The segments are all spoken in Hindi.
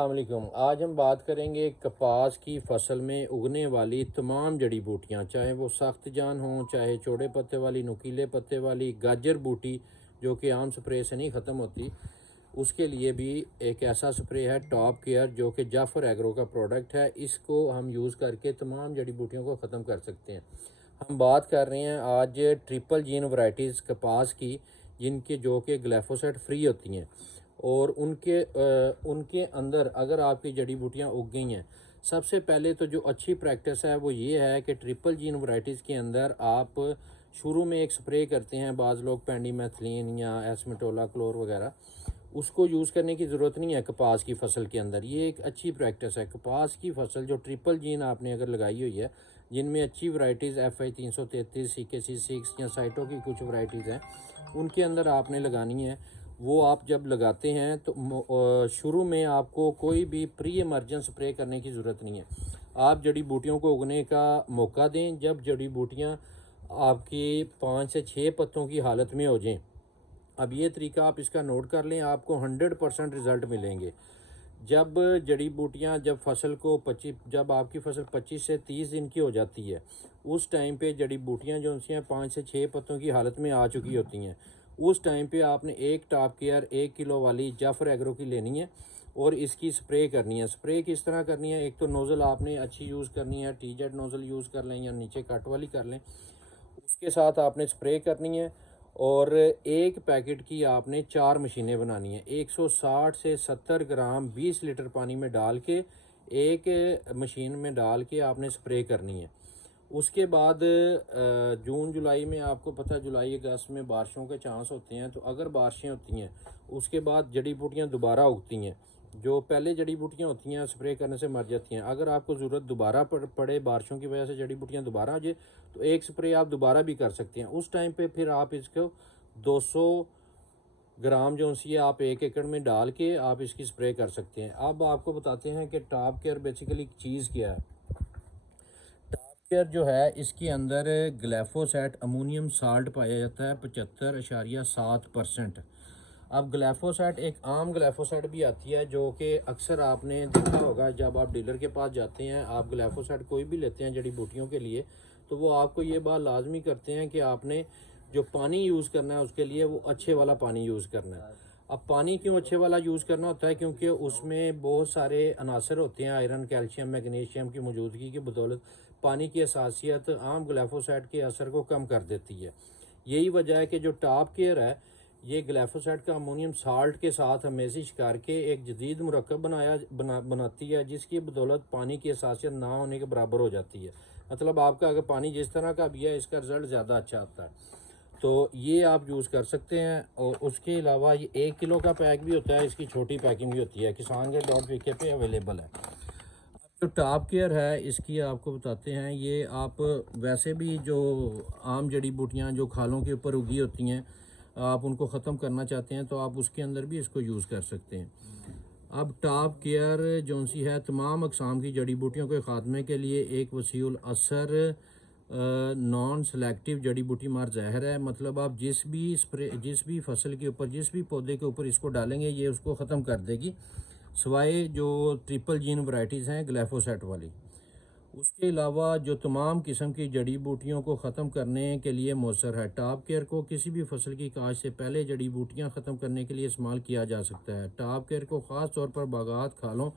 अस्सलामुअलैकुम। आज हम बात करेंगे कपास की फसल में उगने वाली तमाम जड़ी बूटियाँ, चाहे वो सख्त जान हों, चाहे चौड़े पत्ते वाली, नुकीले पत्ते वाली, गाजर बूटी जो कि आम स्प्रे से नहीं ख़त्म होती, उसके लिए भी एक ऐसा स्प्रे है टॉप केयर जो कि जाफर एग्रो का प्रोडक्ट है। इसको हम यूज़ करके तमाम जड़ी बूटियों को ख़त्म कर सकते हैं। हम बात कर रहे हैं आज ट्रिपल जीन वैरायटीज़ कपास की, जिनके जो कि ग्लाइफोसेट फ्री होती हैं और उनके अंदर अगर आपकी जड़ी बूटियाँ उग गई हैं, सबसे पहले तो जो अच्छी प्रैक्टिस है वो ये है कि ट्रिपल जीन वैरायटीज़ के अंदर आप शुरू में एक स्प्रे करते हैं, बाज़ लोग पेंडीमेथिलीन या एस्मेटोला क्लोर वगैरह, उसको यूज़ करने की ज़रूरत नहीं है कपास की फसल के अंदर। ये एक अच्छी प्रैक्टिस है। कपास की फसल जो ट्रिपल जीन आपने अगर लगाई हुई है, जिनमें अच्छी वैरायटीज़ FI 333, CKC 6 या साइटों की कुछ वैरायटीज़ हैं, उनके अंदर आपने लगानी है। वो आप जब लगाते हैं तो शुरू में आपको कोई भी प्री इमर्जेंस स्प्रे करने की ज़रूरत नहीं है। आप जड़ी बूटियों को उगने का मौका दें। जब जड़ी बूटियाँ आपकी 5 से 6 पत्तों की हालत में हो जाएँ, अब ये तरीका आप इसका नोट कर लें, आपको 100% रिज़ल्ट मिलेंगे। जब जड़ी बूटियाँ जब आपकी फसल 25 से 30 दिन की हो जाती है, उस टाइम पे जड़ी बूटियाँ जो हैं 5 से 6 पत्तों की हालत में आ चुकी होती हैं। उस टाइम पे आपने एक टॉप केयर 1 किलो वाली जाफर एग्रो की लेनी है और इसकी स्प्रे करनी है। स्प्रे किस तरह करनी है? एक तो नोज़ल आपने अच्छी यूज़ करनी है, TZ नोज़ल यूज़ कर लें या नीचे कट वाली कर लें। उसके साथ आपने स्प्रे करनी है और एक पैकेट की आपने 4 मशीनें बनानी है। 160 से 70 ग्राम 20 लीटर पानी में डाल के एक मशीन में डाल के आपने स्प्रे करनी है। उसके बाद जून जुलाई में आपको पता है, जुलाई अगस्त में बारिशों के चांस होते हैं, तो अगर बारिशें होती हैं उसके बाद जड़ी बूटियाँ दोबारा उगती हैं। जो पहले जड़ी बूटियाँ होती हैं स्प्रे करने से मर जाती हैं। अगर आपको ज़रूरत दोबारा पड़े बारिशों की वजह से जड़ी बूटियाँ दोबारा आ जाए, तो एक स्प्रे आप दोबारा भी कर सकते हैं। उस टाइम पे फिर आप इसको 200 ग्राम जो सी आप 1 एकड़ में डाल के आप इसकी स्प्रे कर सकते हैं। अब आपको बताते हैं कि टॉप केयर बेसिकली चीज़ क्या है। टॉप केयर जो है, इसके अंदर ग्लाइफोसेट अमोनियम साल्ट पाया जाता है 75.7%। अब ग्लाइफोसेट एक आम ग्लाइफोसेट भी आती है जो कि अक्सर आपने देखा होगा, जब आप डीलर के पास जाते हैं, आप ग्लाइफोसेट कोई भी लेते हैं जड़ी बूटियों के लिए, तो वो आपको ये बात लाजमी करते हैं कि आपने जो पानी यूज़ करना है उसके लिए वो अच्छे वाला पानी यूज़ करना है। अब पानी क्यों अच्छे वाला यूज़ करना होता है? क्योंकि उसमें बहुत सारे अनासर होते हैं, आयरन, कैल्शियम, मैग्नीशियम की मौजूदगी की बदौलत पानी की हसासियत आम ग्लाइफोसेट के असर को कम कर देती है। यही वजह है कि जो टॉप केयर है, ये ग्लाइफोसेट का अमोनियम साल्ट के साथ मेशिश करके एक जदीद मुरक्कब बनाती है, जिसकी बदौलत पानी की हसासियत ना होने के बराबर हो जाती है। मतलब आपका अगर पानी जिस तरह का भी है, इसका रिज़ल्ट ज़्यादा अच्छा आता है। तो ये आप यूज़ कर सकते हैं। और उसके अलावा ये 1 किलो का पैक भी होता है, इसकी छोटी पैकिंग भी होती है, किसान के .pk पे अवेलेबल है। जो टॉप केयर है, इसकी आपको बताते हैं, ये आप वैसे भी जो आम जड़ी बूटियाँ जो खालों के ऊपर उगी होती हैं, आप उनको ख़त्म करना चाहते हैं तो आप उसके अंदर भी इसको यूज़ कर सकते हैं। अब टॉप केयर जो सी है, तमाम अक़साम की जड़ी बूटियों के ख़ात्मे के लिए एक वसीउल असर नॉन सेलेक्टिव जड़ी बूटी मार ज़हर है। मतलब आप जिस भी फसल के ऊपर, जिस भी पौधे के ऊपर इसको डालेंगे, ये उसको ख़त्म कर देगी, सिवाय जो ट्रिपल जीन वैरायटीज़ हैं ग्लाइफोसेट वाली। उसके अलावा जो तमाम किस्म की जड़ी बूटियों को ख़त्म करने के लिए मौसर है। टॉप केयर को किसी भी फसल की काश्त से पहले जड़ी बूटियाँ ख़त्म करने के लिए इस्तेमाल किया जा सकता है। टॉप केयर को ख़ास तौर पर बागात, खालों,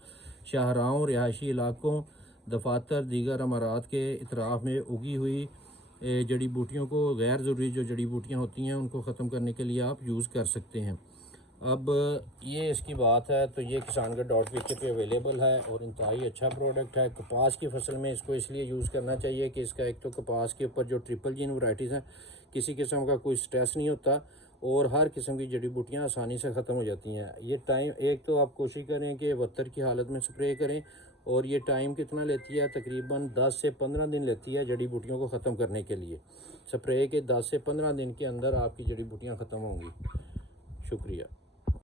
शाहराहों, रिहायशी इलाकों, दफातर, दीगर अमारात के इतराफ़ में उगी हुई जड़ी बूटियों को, गैर ज़रूरी जो जड़ी बूटियाँ होती हैं उनको ख़त्म करने के लिए आप यूज़ कर सकते हैं। अब ये इसकी बात है, तो ये किसान का .pk पे अवेलेबल है और इंतहाई अच्छा प्रोडक्ट है। कपास की फसल में इसको इसलिए यूज़ करना चाहिए कि इसका एक तो कपास के ऊपर जो ट्रिपल जीन वैरायटीज़ हैं, किसी किस्म का कोई स्ट्रेस नहीं होता और हर किस्म की जड़ी बूटियाँ आसानी से ख़त्म हो जाती हैं। ये टाइम, एक तो आप कोशिश करें कि 72 की हालत में स्प्रे करें, और ये टाइम कितना लेती है? तकरीबन 10 से 15 दिन लेती है जड़ी बूटियों को ख़त्म करने के लिए। स्प्रे के 10 से 15 दिन के अंदर आपकी जड़ी बूटियाँ ख़त्म होंगी। शुक्रिया।